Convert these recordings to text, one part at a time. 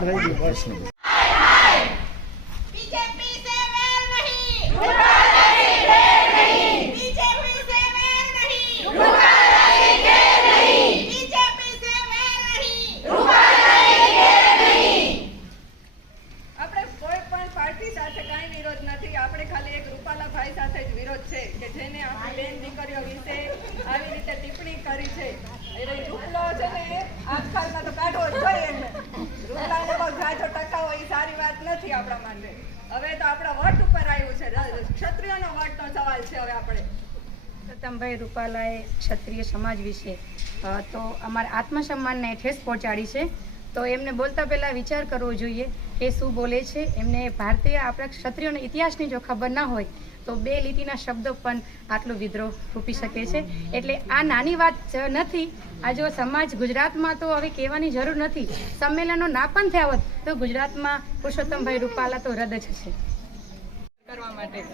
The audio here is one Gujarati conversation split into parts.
તૈયાર થઈ ગયું ટિપ્પણી કરી સે આપણા હવે તો આપણા વટ ઉપર આવ્યું છે. ક્ષત્રિયનો વટનો સવાલ છે હવે આપણે. સતમભાઈ રૂપાલાએ ક્ષત્રિય સમાજ વિશે તો અમારા આત્મસન્માનને ઠેસ પહોંચાડી છે. તો એમને બોલતા પહેલાં વિચાર કરવો જોઈએ. કે શું બોલે છે, એમને ભારતીય આપણા ક્ષત્રિયોના ઇતિહાસની જો ખબર ના હોય, તો બે લીટીના શબ્દો પણ આટલો વિદ્રોહ રૂપી શકે છે. એટલે આ નાની વાત નથી. આ જો સમાજ ગુજરાતમાં તો હવે કહેવાની જરૂર નથી. સંમેલનો ના પણ થયા હોત, તો ગુજરાતમાં પુરુષોત્તમભાઈ રૂપાલા તો રદ જ હશે કરવા માટે.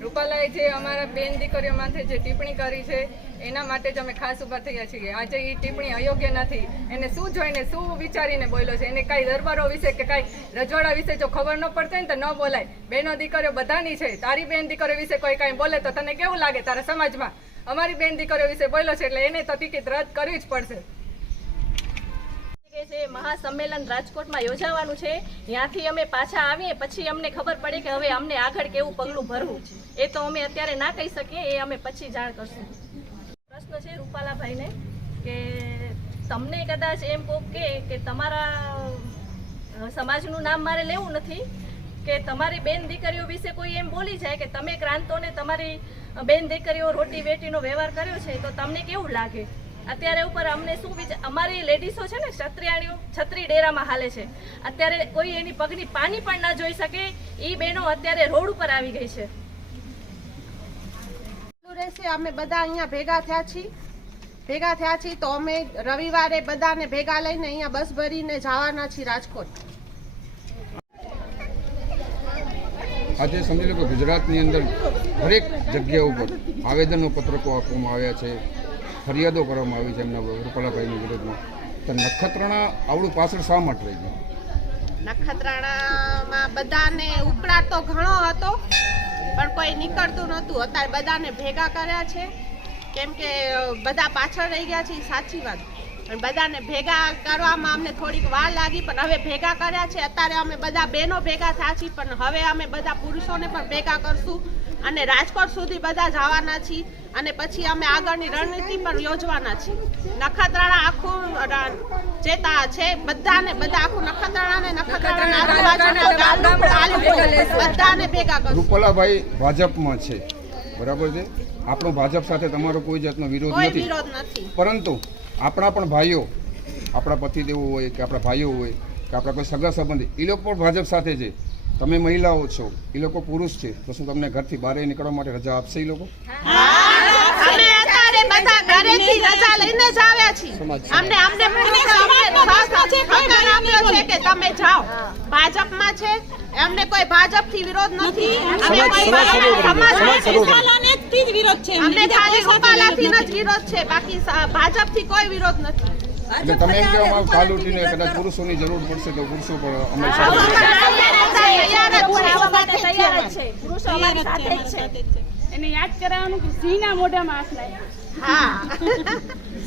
રૂપાલાએ જે અમારા બેન દીકરીઓ માથે જે ટિપ્પણી કરી છે, એના માટે જ અમે ખાસ ઊભા થયા છીએ. આજે એ ટિપ્પણી અયોગ્ય નથી. એને શું જોઈને, શું વિચારીને બોલ્યો છે? એને કાંઈ દરબારો વિશે કે કાંઈ રજવાડા વિશે જો ખબર ન હોય ને તો ન બોલાય. બેનો દીકરીઓ બધાની છે. તારી બેન દીકરીઓ વિશે કોઈ કાંઈ બોલે તો તને કેવું લાગે તારા સમાજમાં? અમારી બેન દીકરીઓ વિશે બોલ્યો છે એટલે એને તો ટિકિટ રદ કરવી જ પડશે. કે જે મહાસંમેલન રાજકોટમાં યોજાવાનું છે. ત્યાંથી અમે પાછા આવીએ, પછી અમને ખબર પડે કે હવે અમને આગળ કેવું પગલું ભરવું. એ તો અમે અત્યારે ના કહી શકીએ, એ અમે પછી જાણ કરશું. પ્રશ્ન છે રૂપાલાભાઈને કે તમને કદાચ એમ કોક કે કે તમારા સમાજનું નામ મારે લેવું નથી, કે તમારી બેન દીકરીઓ વિશે કોઈ એમ બોલી જાય કે તમે ક્રાંતોને તમારી બેન દીકરીઓ રોટી વેટીનો વ્યવહાર કર્યો છે, તો તમને કેવું લાગે? અત્યારે ઉપર અમને શું વિચાર અમારી લેડીસો છે ને ક્ષત્રિયાણીઓ છત્રી ડેરામાં હાલે છે. અત્યારે કોઈ એની પગની પાણી પણ ના જોઈ શકે. એ બહેનો અત્યારે રોડ ઉપર આવી ગઈ છે. રહેશે. અમે બધા અહીંયા ભેગા થયા છીએ. ભેગા થયા છીએ તો અમે રવિવારે બધાને ભેગા લઈને અહીંયા બસ ભરીને જવાના છીએ રાજકોટ. આજે સમજી લો કે ગુજરાતની અંદર દરેક જગ્યા ઉપર આવેદનો પત્રકો આપવામાં આવ્યા છે. ફરિયાદો કરવામાં આવી છે એમના રૂપાલાભાઈની વિરોધમાં તો નખત્રાણા આવડું પાછળ શા માટે રહી ગયું? નખત્રાણામાં બધાને ઉકળાટ તો ઘણો હતો, પણ કોઈ નીકળતું નહોતું. અત્યારે બધાને ભેગા કર્યા છે. કેમ કે બધા પાછળ રહી ગયા છે, એ સાચી વાત. પણ બધાને ભેગા કરવામાં અમને થોડીક વાર લાગી, પણ હવે ભેગા કર્યા છે. અત્યારે અમે બધા બહેનો ભેગા થયા છીએ, પણ હવે અમે બધા પુરુષોને પણ ભેગા કરશું. અને રાજકોટ સુધી બધા જવાના છીએ અને પછી અમે આગળની રણનીતિ પણ યોજવાના છીએ. નખત્રાણા આખું જે છે બધાને બધા આખું નખત્રાણા ને નખત્રાણા બધાને ભેગા કરશું. રૂપાલાભાઈ ભાજપમાં છે. બરાબર છે? આપણો ભાજપ સાથે તમારો કોઈ જાતનો વિરોધ નથી. વિરોધ નથી. પરંતુ આપણા પણ ભાઈઓ આપણા પતિદેવો હોય કે આપણા ભાઈઓ હોય કે આપણા કોઈ સગા સંબંધી એ લોકો પણ ભાજપ સાથે છે. તમે મહિલાઓ છો એ લોકો પુરુષ છે તો શું તમને ઘરથી બહાર નીકળવા માટે રજા આપશે એ લોકો? અમે અત્યારે બધા ઘરેથી રજા લઈને જ આવ્યા છીએ. અમને અમને પુરુષો અમને હકાર આપ્યો છે કે તમે જાઓ. ભાજપમાં છે એમને કોઈ ભાજપથી વિરોધ નથી. અમે કોઈ અમને ખાલી રૂપાલાથી જ વિરોધ છે. બાકી ભાજપથી કોઈ વિરોધ નથી. એટલે તમે એમ કહેવા કાલ ઉઠીને કદાચ પુરુષોની જરૂર પડશે તો પુરુષો પણ અમારી સાથે તૈયાર જ છે. આવવા માટે તૈયાર છે અમારી સાથે જ છે. એને યાદ કરાવવાનું કે સિંહના મોઢામાં હાથ હા.